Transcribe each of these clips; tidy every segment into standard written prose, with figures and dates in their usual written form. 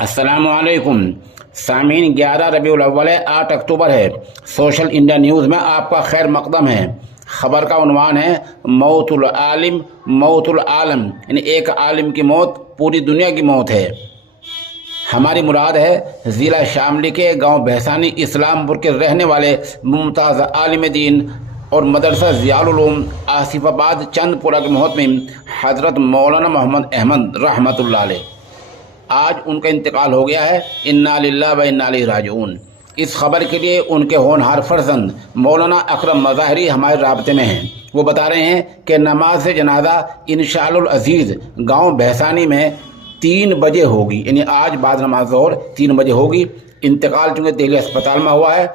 अस्सलाम वालेकुम सामीन। 11 रबीउल अव्वल है, 8 अक्टूबर है। सोशल इंडिया न्यूज़ में आपका खैर मकदम है। खबर का उन्वान है मौतुल आलिम मौतुल आलम, यानी एक आलिम की मौत पूरी दुनिया की मौत है। हमारी मुराद है ज़िला शामली के गांव बहसानी इस्लामपुर के रहने वाले मुमताज़ आलिम दीन और मदरसा ज़ियाउल उलूम आसिफाबाद चंदपुरा के मोहतमिम हज़रत मौलाना मोहम्मद अहमद रहमतुल्लाह अलैह। आज उनका इंतकाल हो गया है। इन्ना लिल्लाहि व इन्ना इलैहि राजिऊन। इस खबर के लिए उनके होनहार फर्जंद मौलाना अकरम मज़ाहरी हमारे राब्ते में हैं। वो बता रहे हैं कि नमाज जनाजा इंशाअल्लाह अज़ीज़ गांव बहसानी में 3 बजे होगी, यानी आज बाद नमाज ज़ोहर 3 बजे होगी। इंतकाल चूँकि दिल्ली अस्पताल में हुआ है,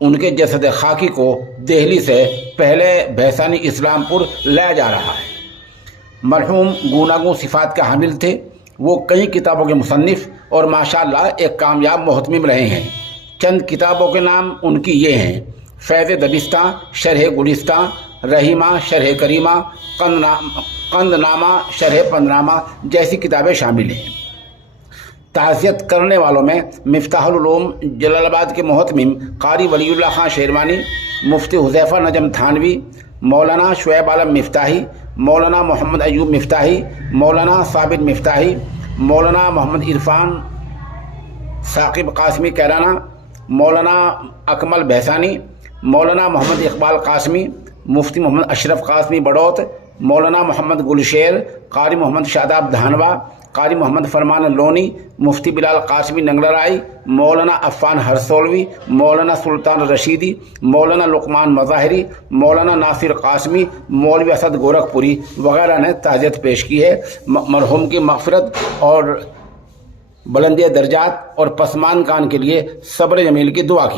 उनके जसद खाकी को दिल्ली से पहले बहसानी इस्लामपुर लाया जा रहा है। मरहूम गूनागूं सिफ़ात के हामिल थे। वो कई किताबों के मुसन्निफ़ और माशाअल्लाह एक कामयाब मोहतमिम रहे हैं। चंद किताबों के नाम उनकी ये हैं: फैज़ दबिस्तां, शरह गुलिस्तां, रहीमा, शरह करीमा, कंदनामा, शरह पंदनामा जैसी किताबें शामिल हैं। ताज़ियत करने वालों में मिफ्ताहुल उलूम जलालाबाद के मोहतमिम कारी वलीउल्लाह खां शेरवानी, मुफ्ती हुज़ैफ़ा नजम थानवी, मौलाना शुएब आलम मिफ्ताही, मौलाना मोहम्मद अयूब मिफ्ताही, मौलाना साबिर मिफ्ताही, मौलाना मोहम्मद इरफान साकिब कासमी कैराना, मौलाना अकमल बहसानी, मौलाना मोहम्मद इकबाल कासमी, मुफ्ती मोहम्मद अशरफ कासमी बड़ौत, मौलाना मोहम्मद गुलशेर, कारी मोहम्मद शादाब धानवा, कारी मोहम्मद फरमान लोनी, मुफ्ती बिलाल कासमी नंगलराई, मौलाना अफ़ान हरसोलवी, मौलाना सुल्तान रशीदी, मौलाना लुकमान मज़ाहरी, मौलाना नासिर कासमी, मौलवी असद गोरखपुरी वगैरह ने ताज़ियत पेश की है। मरहूम की मग़फ़िरत और बुलंदी दर्जात और पसमानकान के लिए सब्र जमील की दुआ की।